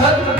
산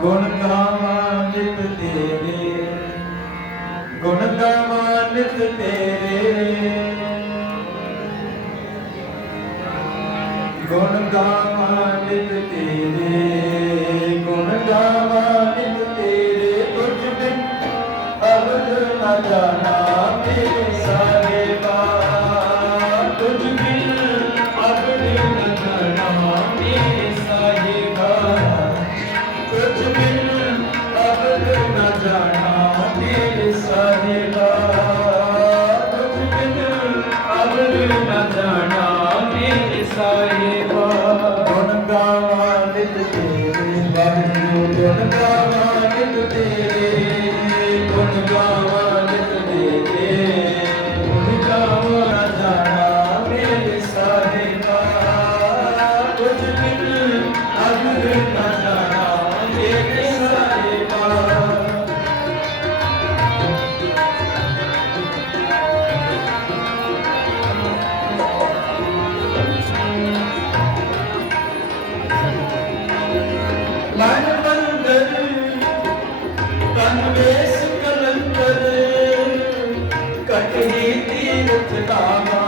ਗੁਣ ਗਾਵਾਂ ਨਿਤ ਤੇਰੇ ਗੁਣ ਗਾਵਾਂ ਨਿਤ ਤੇਰੇ। ਗੁਣ ਗਾਵਾਂ ਨਿਤ ਤੇਰੇ, ਗੁਣ ਗਾਵਾਂ ਨਿਤ ਤੇਰੇ, ਤੁਝ ਬਿਨ ਅਬਦ ਨ ਜਾਣਾ। ಕಾಣಿತು Tiger, Tiger, Tiger.